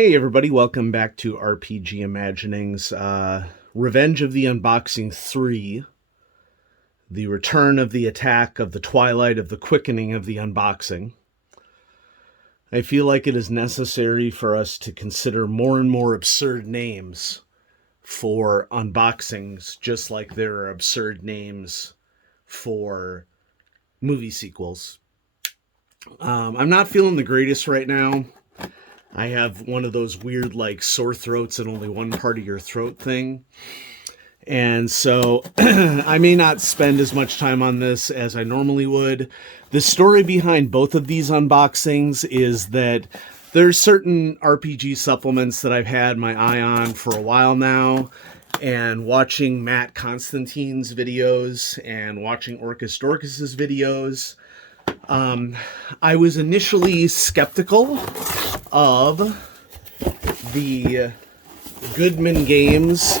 Hey everybody, welcome back to RPG Imaginings. Revenge of the Unboxing 3. The return of the attack of the Twilight of the Quickening of the Unboxing. I feel like it is necessary for us to consider more and more absurd names for unboxings, just like there are absurd names for movie sequels. I'm not feeling the greatest right now. I have one of those weird, like, sore throats and only one part of your throat thing. And so I may not spend as much time on this as I normally would. The story behind both of these unboxings is that there's certain RPG supplements that I've had my eye on for a while now. And watching Matt Constantine's videos and watching Orcus Dorcas's videos, I was initially skeptical of the Goodman Games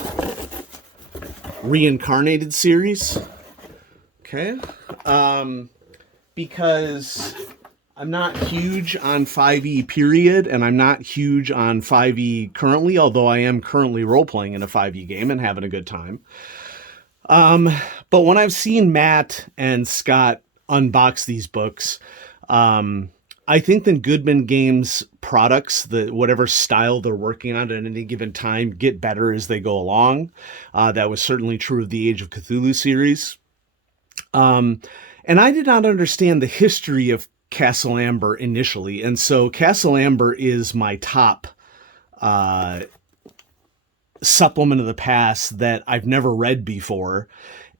Reincarnated series. Okay. Because I'm not huge on 5e period, and I'm not huge on 5e currently, although I am currently role-playing in a 5e game and having a good time. But when I've seen Matt and Scott unbox these books, I think that Goodman Games products, whatever style they're working on at any given time, get better as they go along. That was certainly true of the Age of Cthulhu series. And I did not understand the history of Castle Amber initially, and so Castle Amber is my top supplement of the past that I've never read before.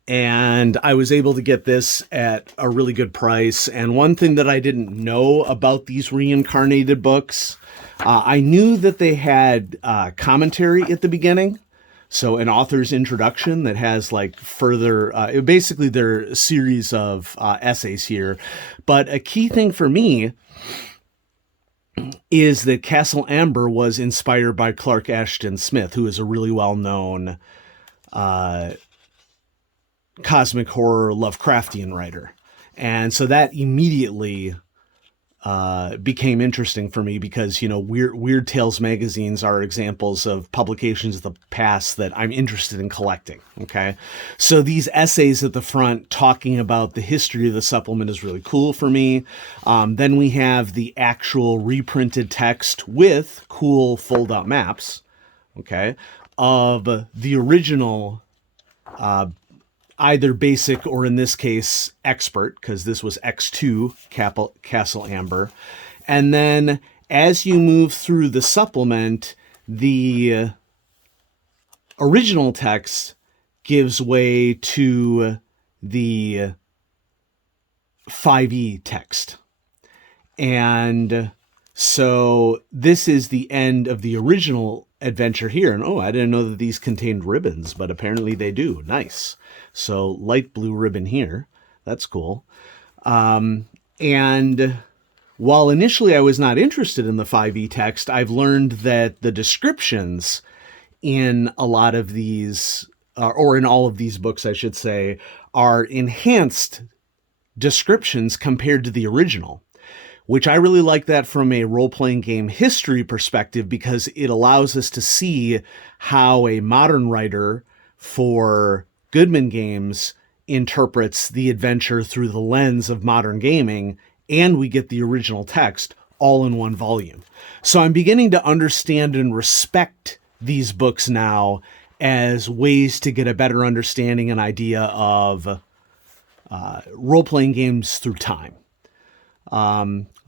And I was able to get this at a really good price. And one thing that I didn't know about these reincarnated books, I knew that they had commentary at the beginning. So an author's introduction that has like further, basically they're a series of essays here. But a key thing for me is that Castle Amber was inspired by Clark Ashton Smith, who is a really well-known cosmic horror Lovecraftian writer. And so that immediately became interesting for me because, you know, Weird Tales magazines are examples of publications of the past that I'm interested in collecting. Okay. So these essays at the front talking about the history of the supplement is really cool for me. Then we have the actual reprinted text with cool fold-out maps, okay, of the original either basic or, in this case, expert, because this was X2 Castle Amber. And then as you move through the supplement, the original text gives way to the 5e text. And so this is the end of the original adventure here. And I didn't know that these contained ribbons, but apparently they do. Nice. So light blue ribbon here. That's cool. And while initially I was not interested in the 5e text, I've learned that the descriptions in a lot of these, or in all of these books, I should say, are enhanced descriptions compared to the original, which I really like that from a role-playing game history perspective, because it allows us to see how a modern writer for Goodman Games interprets the adventure through the lens of modern gaming, and we get the original text all in one volume. So I'm beginning to understand and respect these books now as ways to get a better understanding and idea of role-playing games through time.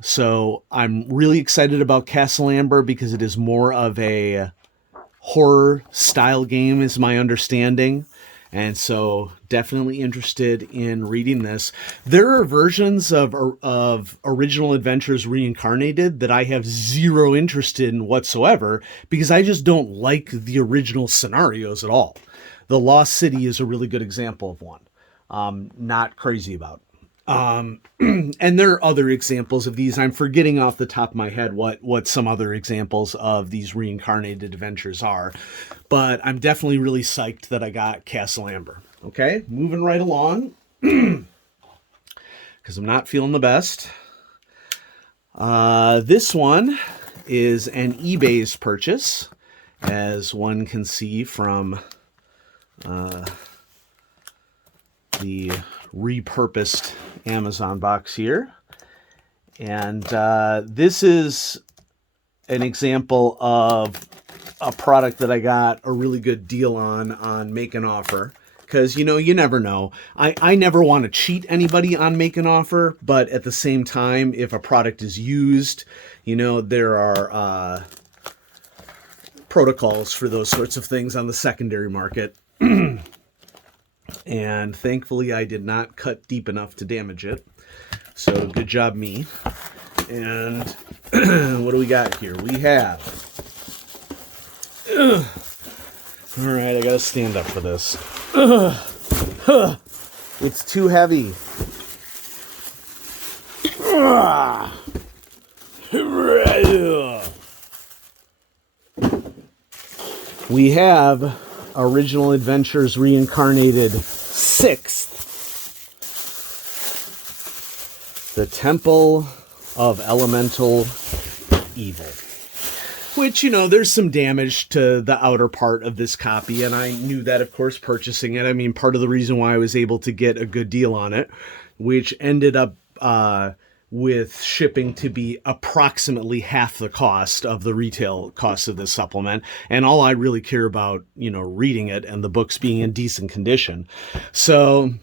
So I'm really excited about Castle Amber because it is more of a horror style game, is my understanding. And so definitely interested in reading this. There are versions of Original Adventures Reincarnated that I have zero interest in whatsoever because I just don't like the original scenarios at all. The Lost City is a really good example of one. Not crazy about. And there are other examples of these. I'm forgetting off the top of my head what some other examples of these reincarnated adventures are, but I'm definitely really psyched that I got Castle Amber. Okay, moving right along, because I'm not feeling the best. This one is an eBay's purchase, as one can see from the repurposed Amazon box here. And this is an example of a product that I got a really good deal on Make an Offer. Because, you know, you never know. I never want to cheat anybody on Make an Offer, but at the same time, if a product is used, you know, there are protocols for those sorts of things on the secondary market. And thankfully, I did not cut deep enough to damage it. So good job, me. And what do we got here? We have... all right, I gotta stand up for this. It's too heavy. We have Original Adventures Reincarnated 6th, The Temple of Elemental Evil. Which, you know, there's some damage to the outer part of this copy, and I knew that, of course, purchasing it. I mean, part of the reason why I was able to get a good deal on it, which ended up with shipping to be approximately half the cost of the retail cost of this supplement. And all I really care about, you know, reading it and the books being in decent condition. So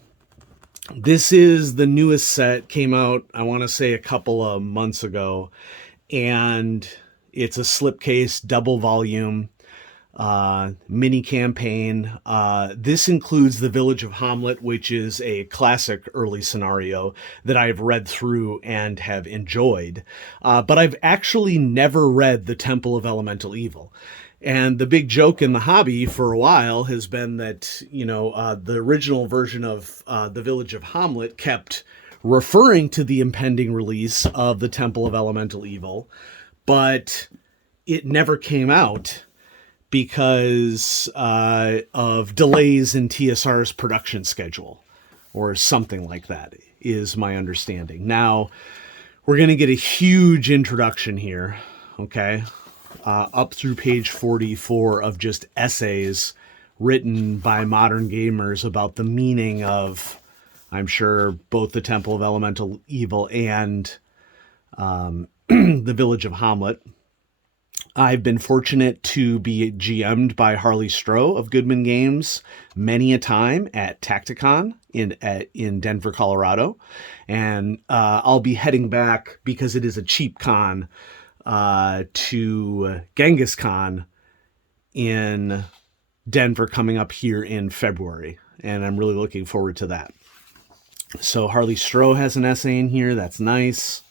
this is the newest set, came out, I want to say, a couple of months ago. And it's a slipcase, double volume, mini campaign. This includes The Village of Hamlet, which is a classic early scenario that I've read through and have enjoyed. But I've actually never read The Temple of Elemental Evil. And the big joke in the hobby for a while has been that, you know, the original version of The Village of Hamlet kept referring to the impending release of The Temple of Elemental Evil, but it never came out because of delays in TSR's production schedule, or something like that, is my understanding. Now, we're going to get a huge introduction here, okay? Up through page 44 of just essays written by modern gamers about the meaning of, I'm sure, both the Temple of Elemental Evil and the Village of Hamlet. I've been fortunate to be GM'd by Harley Stroh of Goodman Games many a time at Tacticon in Denver, Colorado. And I'll be heading back, because it is a cheap con, to Genghis Con in Denver coming up here in February. And I'm really looking forward to that. So Harley Stroh has an essay in here. That's nice.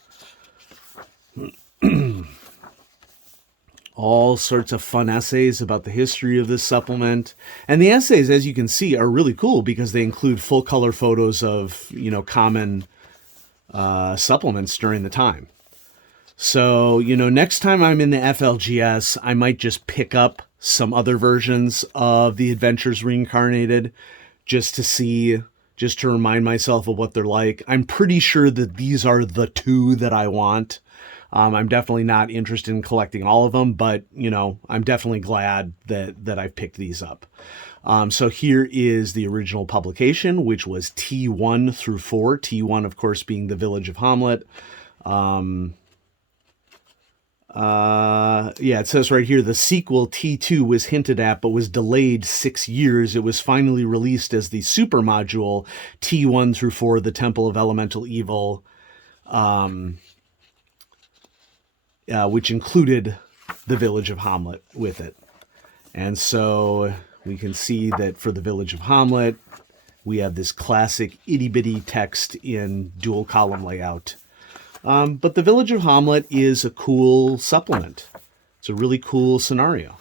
All sorts of fun essays about the history of this supplement. And the essays, as you can see, are really cool because they include full color photos of, you know, common supplements during the time. So, you know, next time I'm in the FLGS, I might just pick up some other versions of the Adventures Reincarnated just to remind myself of what they're like. I'm pretty sure that these are the two that I want. I'm definitely not interested in collecting all of them, but, you know, I'm definitely glad that I've picked these up. So here is the original publication, which was T1 through 4. T1, of course, being The Village of Hamlet. It says right here, the sequel T2 was hinted at, but was delayed 6 years. It was finally released as the super module T1 through 4, The Temple of Elemental Evil, which included The Village of Hamlet with it. And so we can see that for The Village of Hamlet, we have this classic itty-bitty text in dual column layout. But The Village of Hamlet is a cool supplement. It's a really cool scenario.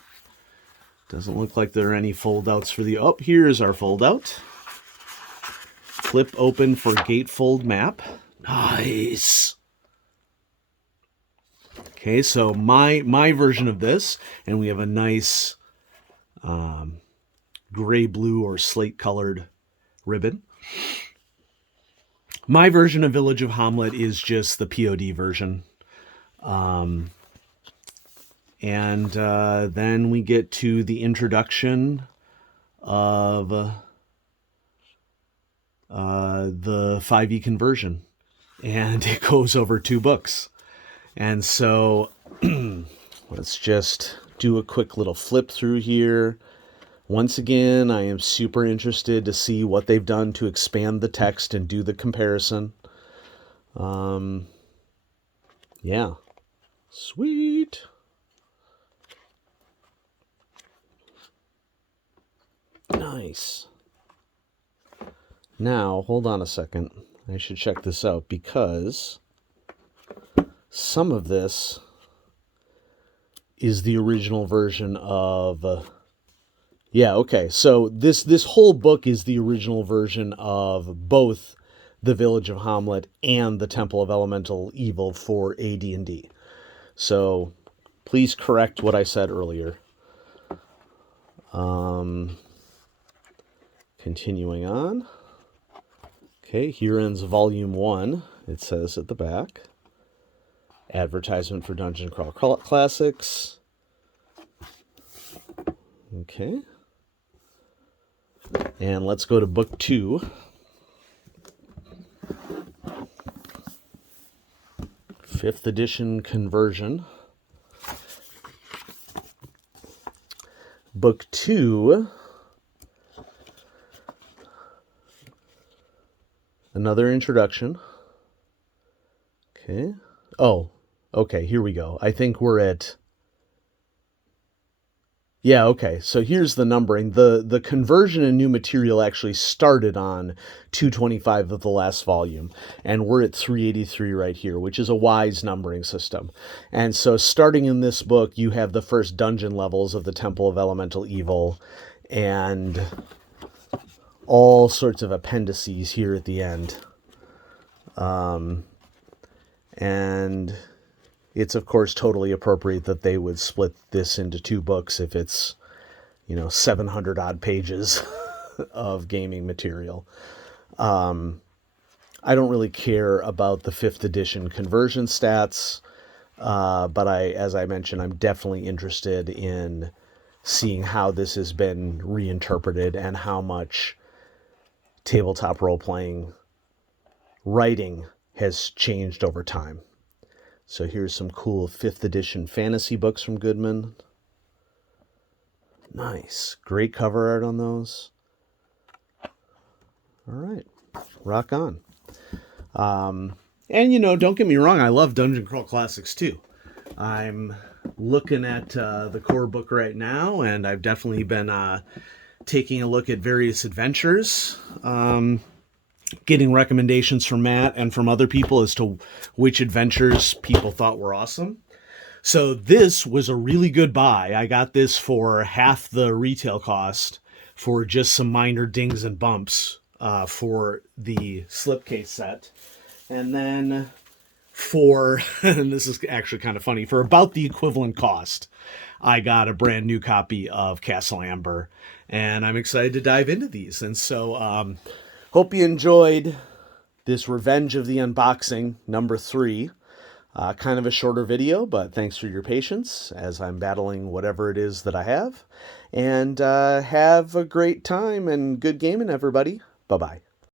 Doesn't look like there are any foldouts for the... Oh, here's our foldout. Flip open for gatefold map. Nice. Okay, so my version of this, and we have a nice gray, blue, or slate-colored ribbon. My version of Village of Hamlet is just the POD version. And then we get to the introduction of the 5e conversion. And it goes over 2 books. And so let's just do a quick little flip through here. Once again, I am super interested to see what they've done to expand the text and do the comparison. Yeah. Sweet. Nice. Now, hold on a second. I should check this out because some of this is the original version of... yeah, okay. So this whole book is the original version of both The Village of Hamlet and The Temple of Elemental Evil for AD&D. So please correct what I said earlier. Continuing on. Okay, here ends Volume 1, it says at the back. Advertisement for Dungeon Crawl Classics. Okay. And let's go to Book 2. Fifth edition conversion. Book 2. Another introduction. Okay. Oh, okay, here we go. I think we're at... yeah, okay. So here's the numbering. The conversion and new material actually started on 225 of the last volume, and we're at 383 right here, which is a wise numbering system. And so starting in this book, you have the first dungeon levels of the Temple of Elemental Evil, and all sorts of appendices here at the end. And it's, of course, totally appropriate that they would split this into 2 books if it's, 700 odd pages of gaming material. I don't really care about the 5th edition conversion stats, but as I mentioned, I'm definitely interested in seeing how this has been reinterpreted and how much tabletop role-playing writing has changed over time. So here's some cool 5th edition fantasy books from Goodman. Nice. Great cover art on those. All right. Rock on. And, don't get me wrong, I love Dungeon Crawl Classics too. I'm looking at the core book right now, and I've definitely been taking a look at various adventures, getting recommendations from Matt and from other people as to which adventures people thought were awesome. So this was a really good buy. I got this for half the retail cost for just some minor dings and bumps for the slipcase set. And then for, and this is actually kind of funny, for about the equivalent cost, I got a brand new copy of Castle Amber, and I'm excited to dive into these. And so, hope you enjoyed this Revenge of the Unboxing, number 3. Kind of a shorter video, but thanks for your patience as I'm battling whatever it is that I have. And have a great time and good gaming, everybody. Bye-bye.